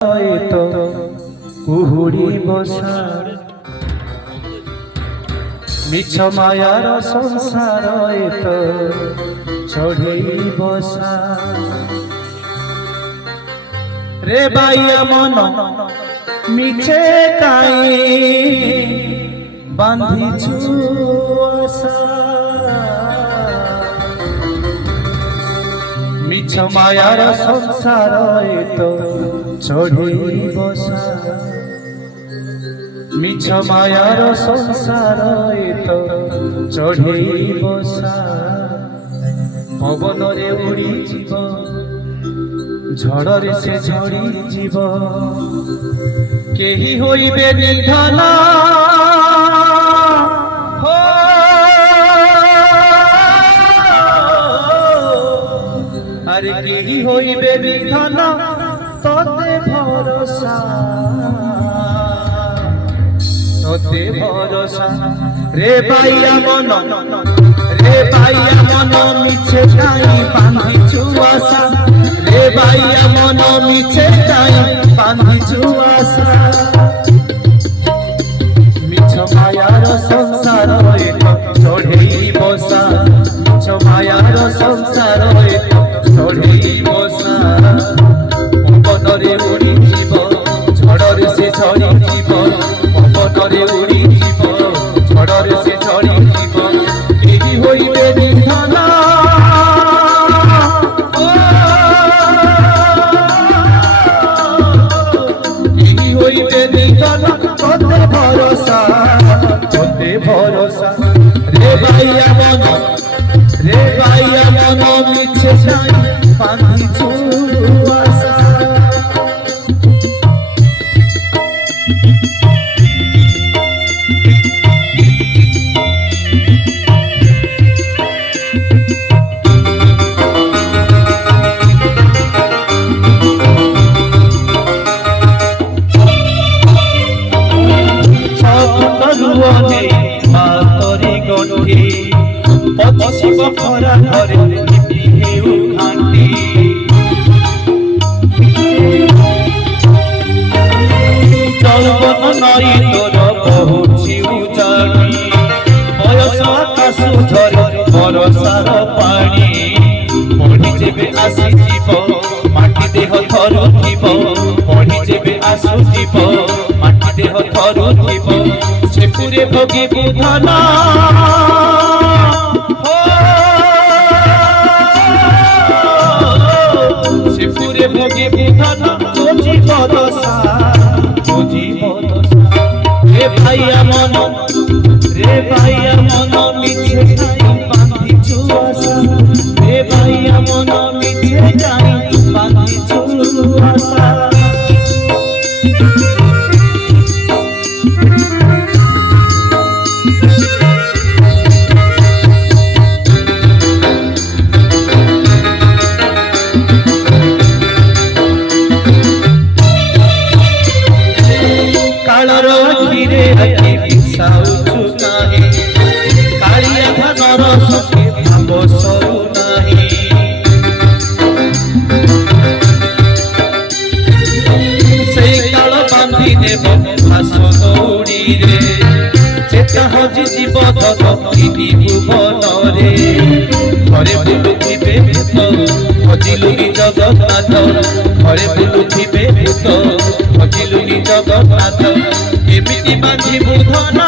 তো কুহুড়ি বসা মিছ মায়ার সংসার তো চড়েই বসা রে বাইয়া মন মিছে কাই বাঁধিছু আশা মিছ মায়ার সংসার তো চড়েই বসা মিছ মায়ার সংসার তো চড়েই বসা পবনরে উড়ি জীব ঝড়রে সে ঝড়ি জীব কেহি হইবে নিধন আরে কেহি হইবে নিধন তোতে ভরসা তোতে ভরসা রে বাইয়া মন রে বাইয়া মন মিছে কাই বাঁধিছু আশা রে বাইয়া মন মিছে কাই বাঁধিছু আশা মিছ মায়ার সংসার চড়েই বসা মিছ মায়ার সংসার চড়েই বসা পবনরে উড়ি জীব ঝড়রে সে ঝড়ি জীব পবনরে উড়ি জীব ঝড়রে সে ঝড়ি জীব কেহি হইবে নিধন কেহি হইবে নিধন তোতে ভরসা তোতে ভরসা রে বাইয়া মন রে বাইয়া মন মিছে চাই বাঁধিছু আশা ছতরুয়ানে মাতরি গণ্ঠি পশ্চিম খরা ঘরে হেউ ঘাঁটি চলবন নই তোর বহুছি উজাড়ি বয়স আকাশ ঝরে বরসার পানি পড়ি যেবে আসিଯିব মাটি দেহ থরুথিব পড়ি যেবে আসুଯିব মাটি দেহ থরুথিব সে পুরে ভোগিবু ধন সে পুরে ভোগিবু ধন বুঝিব দশা বুঝিব দশা রে ভাইয়া মন রে ভাইয়া মন মিছে কাই বাঁধিছু আশা রে ভাইয়া মন মিছে কাই বাঁধিছু আশা কালর আখিরে আখি বিছাউছু কাহে কালিয়া ধানর সখী ভাব সরু নাহি সেই কাল বাঁধি দেব ভাস দৌড়িরে চেতা হজি জীব ধন তিনি ভুবনরে ঘরে বুলুথিবে ভূত ভজিলুনি জগন্নাথ ঘরে বুলুথিবে ভূত ভজিলুনি জগন্নাথ এমিতি বাঁধিবু ধন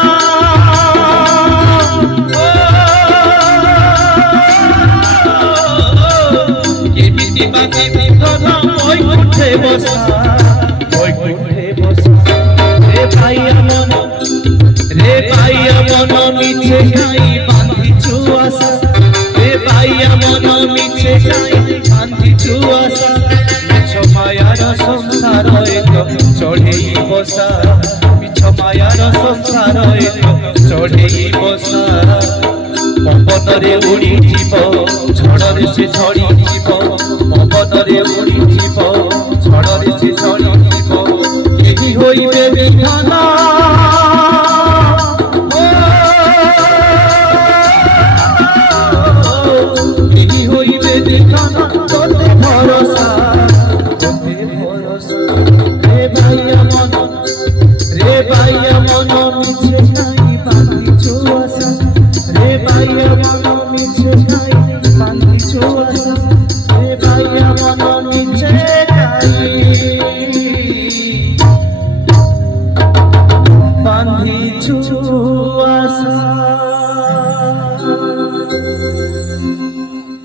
এমিতি বাঁধিবু ধন বৈকুণ্ঠে বসা বৈকুণ্ঠে বসা রে ভাইয়া মন রে ভাইয়া মন মিছে কাই বাঁধিছু আশা রে ভাইয়া মন মিছে কাই বাঁধিছু আশা মিছ মায়ার সংসার চড়েই বসা মিছ মায়ার সংসার চড়েই বসা পবনরে উড়ি জীব ঝড়রে সে ঝড়ি জীব পবনরে উড়ি জীব ঝড়রে সে ঝড়ি জীব কেহি হইবে নিধন কেহি হইবে নিধন তোতে ভরসা তোতে ভরসা ভাইয়া মন মিছে নাই